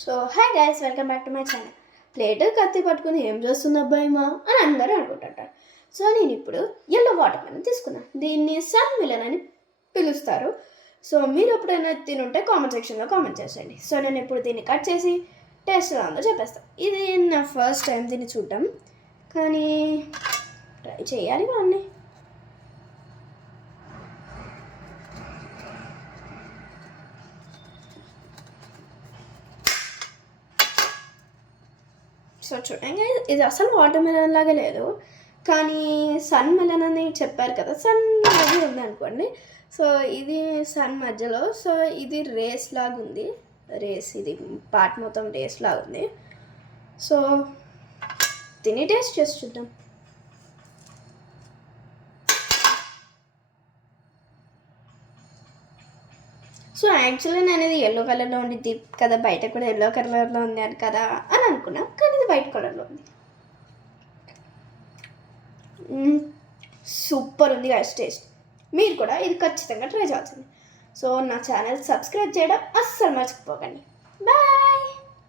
So hi guys, welcome back to my channel. Plate కత్తి పట్టుకుని ఏం చేస్తుంది అబ్బాయి మా అని అందరూ అనుకుంటుంటారు. సో నేను ఇప్పుడు ఎల్లో వాటర్ మెలన్ తీసుకున్నాను. దీన్ని సన్ మిలన్ అని పిలుస్తారు. సో మీరు ఎప్పుడైనా తినుంటే కామెంట్ సెక్షన్లో కామెంట్ చేసేయండి. సో నేను ఇప్పుడు దీన్ని కట్ చేసి టేస్ట్ ఎలా ఉందో చెప్పేస్తాను. ఇది నా ఫస్ట్ టైం దీన్ని చూడటం, కానీ ట్రై చేయాలి అన్నీ. సో చూడండి, ఇది అసలు వాటర్ మెలన్ లాగే లేదు, కానీ సన్ మెలన్ అని చెప్పారు కదా, సన్ అది ఉంది అనుకోండి. సో ఇది సన్ మధ్యలో, సో ఇది రేస్ లాగా ఉంది. రేస్, ఇది పార్ట్ మొత్తం రేస్ లాగా ఉంది. సో తిని టేస్ట్ చేసి చూద్దాం. సో యాక్చువల్లీ నేను ఇది ఎల్లో కలర్లో ఉండిద్ది కదా, బయట కూడా ఎల్లో కలర్లో ఉంది అని కదా అని అనుకున్నా, కానీ ఇది వైట్ కలర్లో ఉంది. సూపర్ ఉంది గైస్ టేస్ట్. మీరు కూడా ఇది ఖచ్చితంగా ట్రై చేయాల్సింది. సో నా ఛానల్ సబ్స్క్రైబ్ చేయడం అస్సలు మర్చిపోకండి. బాయ్.